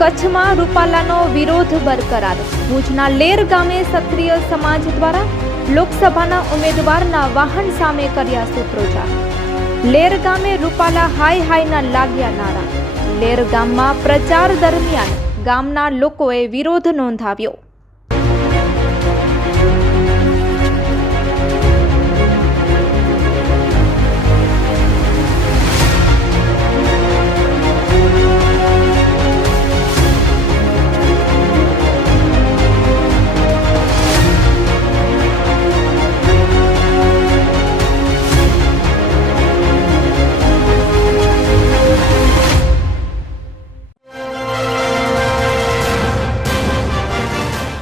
કચ્છમાં રૂપાલાનો વિરોધ બરકરાર. ભુજના લેર ગામે સક્રિય સમાજ દ્વારા લોકસભાના ઉમેદવારના વાહન સામે કર્યા સૂત્રોચ્ચાર. લેર ગામે રૂપાલા હાય હાયના લાગ્યા નારા. લેર ગામમાં પ્રચાર દરમિયાન ગામના લોકોએ વિરોધ નોંધાવ્યો.